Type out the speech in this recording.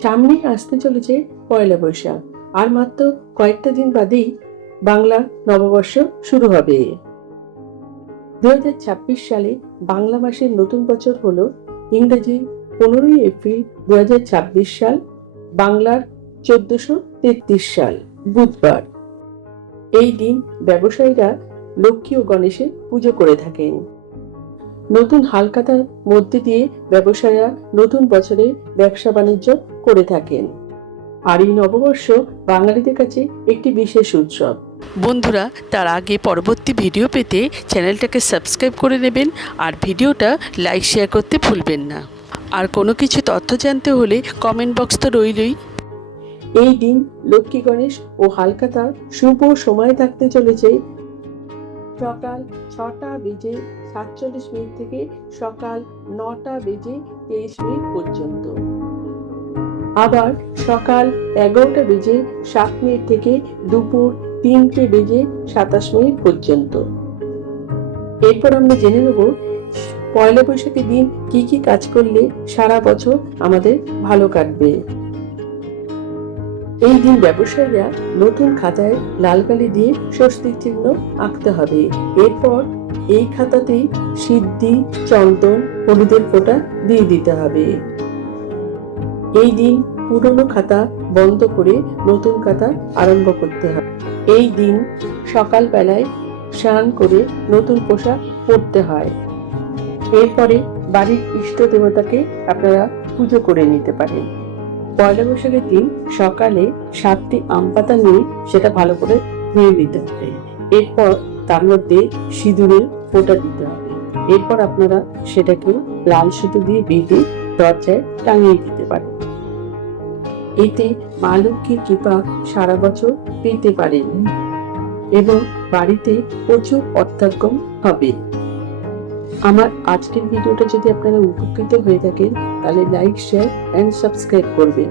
সামনে আসতে চলেছে পয়লা বৈশাখ, আর মাত্র কয়েকটা দিন বাদেই বাংলা নববর্ষ শুরু হবে। 2026 সালে বাংলা মাসের নতুন বছর হলো ইংরেজি 15ই এপ্রিল 2026 সাল, বাংলার 1433 সাল বুধবার। এই দিন ব্যবসায়ীরা লক্ষ্মী ও গণেশের পুজো করে থাকেন। নতুন হালখাতার মধ্যে দিয়ে ব্যবসায়ীরা নতুন বছরে ব্যবসা বাণিজ্য করে থাকেন। আর এই নববর্ষ বাঙালিদের কাছে একটি বিশেষ উৎসব। বন্ধুরা, তার আগে পরবর্তী ভিডিও পেতে চ্যানেলটাকে সাবস্ক্রাইব করে নেবেন আর ভিডিওটা লাইক শেয়ার করতে ভুলবেন না। আর কোনো কিছু তথ্য জানতে হলে কমেন্ট বক্স তো রইলই। এই দিন লক্ষ্মী গণেশ ও হালখাতার শুভ সময় থাকতে চলেছে সকাল 6টা বেজে 47 মিনিট থেকে সকাল 9টা বেজে 23 মিনিট পর্যন্ত, আবার সকাল 11টা বেজে 7 মিনিট থেকে দুপুর 3টে বেজে 27 মিনিট পর্যন্ত। এরপর আমরা জেনে নেব পয়লা বৈশাখের দিন কি কি কাজ করলে সারা বছর আমাদের ভালো কাটবে। এই দিন ব্যবসায়ীরা নতুন খাতায় লাল কালি দিয়ে স্বস্তিক চিহ্ন আঁকতে হবে। এরপর এই খাতাতেই সিদ্ধি, চন্দন, হলুদের ফোঁটা দিয়ে দিতে হবে। এই দিন পুরনো খাতা বন্ধ করে নতুন খাতা আরম্ভ করতে হবে। এই দিন সকালবেলায় স্নান করে নতুন পোশাক পরতে হয়। এরপরে বাড়ির ইষ্ট দেবতাকে আপনারা পুজো করে নিতে পারেন। পয়লা বৈশাখের দিন সকালে 7টি আম পাতা নিয়ে সেটা ভালো করে ধুয়ে নিতে হবে। এরপর তার মধ্যে সিঁদুরের ফোঁটা দিতে হবে। এরপর আপনারা সেটাকে লাল সুতো দিয়ে বেঁধে দরজায় টাঙিয়ে দিতে পারেন। এতে মা লক্ষ্মীর কৃপা সারা বছর পেতে পারেন এবং বাড়িতে প্রচুর অর্থাগম হবে। আমার আজকের ভিডিওটা যদি আপনারা উপকৃত হয়ে থাকেন তাহলে লাইক, শেয়ার এন্ড সাবস্ক্রাইব করবেন।